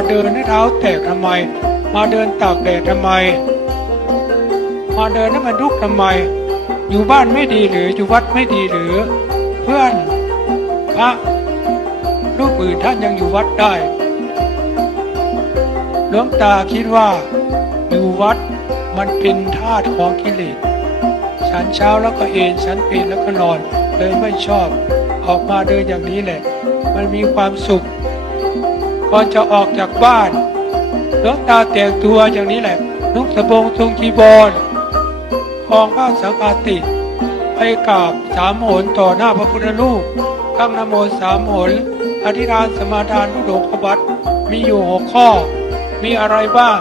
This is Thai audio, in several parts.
มาเดินให้เท้าแตกทำไม มาเดินตากแดดทำไม มาเดินให้มันทุกข์ทำไม อยู่บ้านไม่ดีหรืออยู่วัดไม่ดีหรือ เพื่อนพระรูปอื่นท่านยังอยู่วัดได้หลวงตาคิดว่าอยู่วัดมันเป็นธาตุของกิเลสฉันเช้าแล้วก็เอนฉันเพลแล้วก็นอนเลยไม่ชอบ ออกมาเดินอย่างนี้แหละ มันมีความสุข ก่อจะออกจากบ้านหลวงตาแต่งตัวอย่างนี้แหละ นุ่งสบงทรงจีบอลคองผ้าสังฆาติ ไปกราบสามโหนต่อหน้าพระพุทธรูปตั้งนโมสามโหนอธิษฐานสมาทานทุดงควัตมีอยู่หกข้อ มีอะไรบ้าง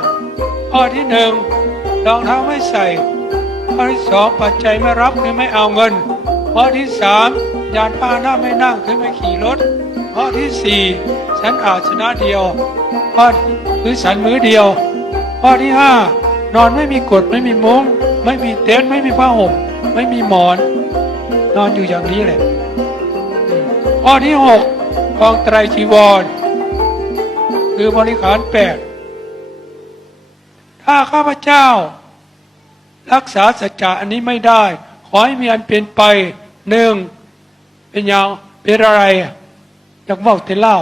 ข้อที่หนึ่งรองเท้าไม่ใส่ ข้อที่สองปัจจัยไม่รับคือไม่เอาเงิน ข้อที่สามยานพาหนะไม่นั่งคือไม่ขี่รถ ข้อที่สี่ฉันอาชนะเดียวข้อคือฉันมือเดียว ข้อที่ห้านอนไม่มีกดไม่มีมุ้งไม่มีเต็นท์ไม่มีผ้าห่มไม่มีหมอน นอนอยู่อย่างนี้แหละข้อที่หกกองไตรจีวร คือบริขารแปดถ้าข้าพเจ้า รักษาสัจจะอันนี้ไม่ได้ ขอให้มีอันเป็นไปหนึ่งเป็นอย่างเป็นอะไร อยากเว่าแต่เล่า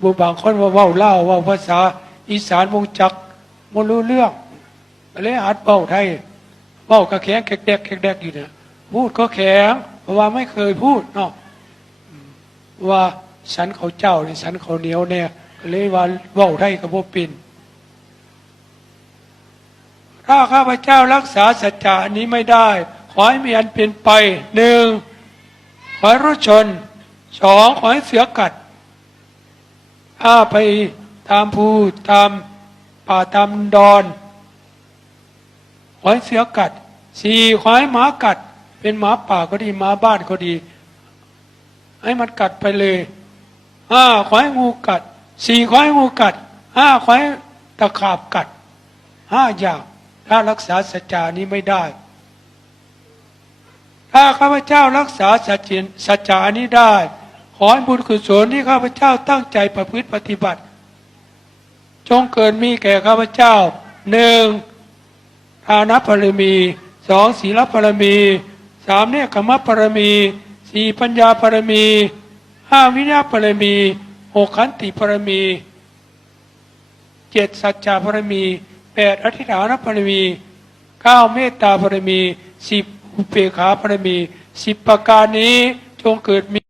บุบางคนว่าเว่าเล่าเว่าภาษาอีสานวงจักไมันรู้เรื่องเลยหัดเว้าไทยเว้ากระแข็งแขกแดกแขกแดกอยู่เนี่ยพูดก็แข็งเพราะว่าไม่เคยพูดเนาะว่าฉันเขาเจ้าเนี่ยฉันเขาเหนียวเนี่ยเลยว่าเว้าไทยกับพวกปินถ้าข้าพเจ้ารักษาสัจจะนี้ไม่ได้ ขอให้มีอันเป็นไปหนึ่งขอให้รถชน สองขอให้เสือกัดถ้าไปตามภูตามป่าตามดอนขอให้เสือกัดสี่ขอให้หมากัด เป็นหมาป่าก็ดีหมาบ้านก็ดี ให้มันกัดไปเลยห้าขอให้งูกัดสี่ขอให้งูกัดห้าขอให้ตะขาบกัดห้าอย่างถ้ารักษาสัจจานี้ไม่ได้ ถ้าข้าพเจ้ารักษาสัจจิสัจจานี้ได้ อให้บุญกุศลที่ข้าพเจ้าตั้งใจประพฤติปฏิบัติ จงเกิดมีแก่ข้าพเจ้าหนึ่งทานบารมีสองศีลบารมีสามเนคขมบารมีสี่ปัญญาบารมีห้าวิญญาบารมีหกขันติบารมีเจ็ดสัจจะบารมีแปดอธิษฐานบารมีเก้าเมตตาบารมีสิบอุเบกขาบารมีสิบประการนี้จงเกิดมี